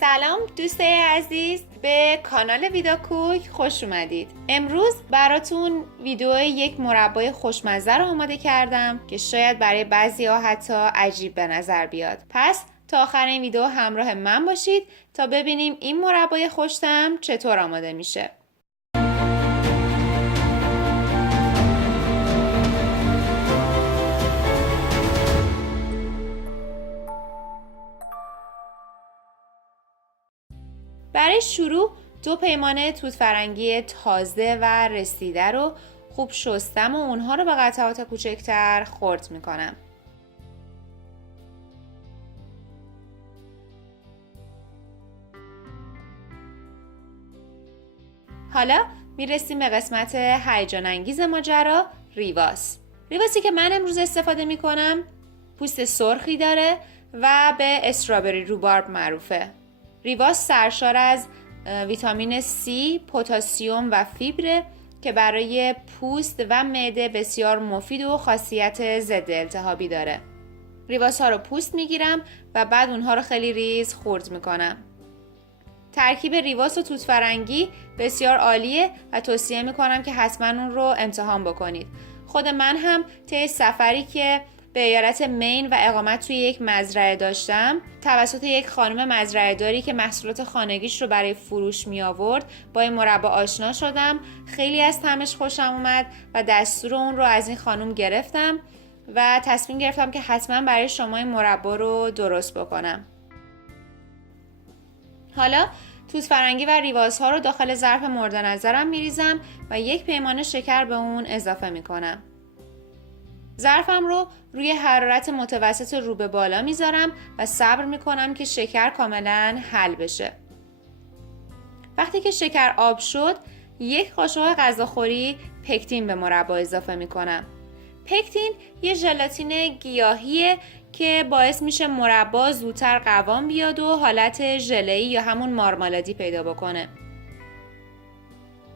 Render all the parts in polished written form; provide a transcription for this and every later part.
سلام دوستای عزیز، به کانال ویدا کوک خوش اومدید. امروز براتون ویدیو یک مربای خوشمزه رو آماده کردم که شاید برای بعضی‌ها حتی عجیب به نظر بیاد. پس تا آخر این ویدیو همراه من باشید تا ببینیم این مربای خوش‌طعم چطور آماده میشه. برای شروع 2 پیمانه توت فرنگی تازه و رسیده رو خوب شستم و اونها رو به قطعات کوچکتر خرد میکنم. حالا میرسیم به قسمت هیجان انگیز ماجرا، ریواسی که من امروز استفاده میکنم پوست سرخی داره و به استرابری روبارب معروفه. ریواس سرشار از ویتامین C، پتاسیم و فیبر که برای پوست و معده بسیار مفید و خاصیت ضد التهابی داره. ریواس ها رو پوست میگیرم و بعد اونها رو خیلی ریز خرد میکنم. ترکیب ریواس و توت فرنگی بسیار عالیه و توصیه میکنم که حتما اون رو امتحان بکنید. خود من هم طی سفری که به ایالت مین و اقامت توی یک مزرعه داشتم توسط یک خانم مزرعه داری که محصولات خانگیش رو برای فروش می آورد با این مربا آشنا شدم. خیلی از طعمش خوشم اومد و دستور اون رو از این خانم گرفتم و تصمیم گرفتم که حتما برای شما این مربا رو درست بکنم. حالا توت فرنگی و ریواز ها رو داخل ظرف مورد نظرم می ریزم و 1 پیمانه شکر به اون اضافه می کنم. ظرفم رو روی حرارت متوسط رو به بالا میذارم و صبر میکنم که شکر کاملا حل بشه. وقتی که شکر آب شد 1 قاشق غذاخوری پکتین به مربا اضافه میکنم. پکتین یه ژلاتین گیاهیه که باعث میشه مربا زودتر قوام بیاد و حالت ژله‌ای یا همون مارمالادی پیدا بکنه.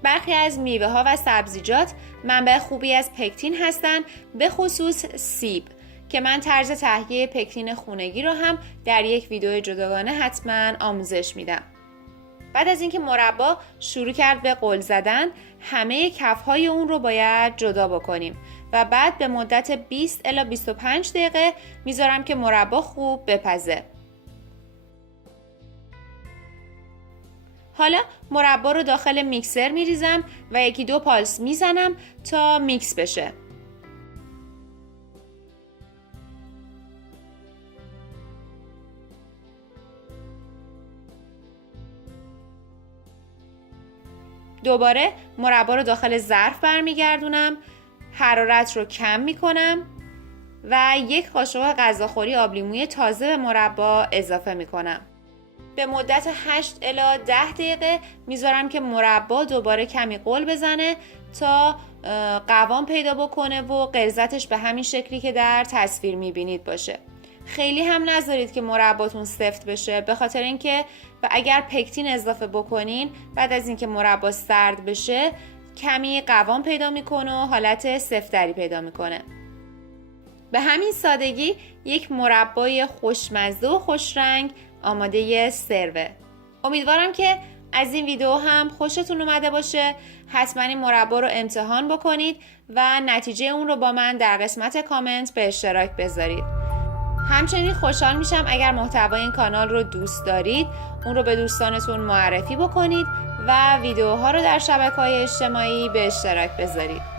برخی از میوه ها و سبزیجات منبع خوبی از پکتین هستن، به خصوص سیب که من طرز تهیه پکتین خونگی رو هم در یک ویدیو جداگانه حتما آموزش میدم. بعد از اینکه مربا شروع کرد به غل زدن همه کفهای اون رو باید جدا بکنیم و بعد به مدت 20 الی 25 دقیقه میذارم که مربا خوب بپزه. حالا مربا رو داخل میکسر میریزم و 1-2 پالس میزنم تا میکس بشه. دوباره مربا رو داخل ظرف برمیگردونم، حرارت رو کم میکنم و 1 قاشق غذاخوری آبلیموی تازه به مربا اضافه میکنم. به مدت 8 الی 10 دقیقه میذارم که مربا دوباره کمی غل بزنه تا قوام پیدا بکنه و غلظتش به همین شکلی که در تصویر میبینید باشه. خیلی هم نذارید که مرباتون سفت بشه، به خاطر اینکه و اگر پکتین اضافه بکنین بعد از اینکه مربا سرد بشه کمی قوام پیدا میکنه و حالت سفتری پیدا میکنه. به همین سادگی یک مربای خوشمزه و خوشرنگ آماده سروه. امیدوارم که از این ویدیو هم خوشتون اومده باشه. حتما این مربا رو امتحان بکنید و نتیجه اون رو با من در قسمت کامنت به اشتراک بذارید. همچنین خوشحال میشم اگر محتوای این کانال رو دوست دارید اون رو به دوستانتون معرفی بکنید و ویدیوها رو در شبکه‌های اجتماعی به اشتراک بذارید.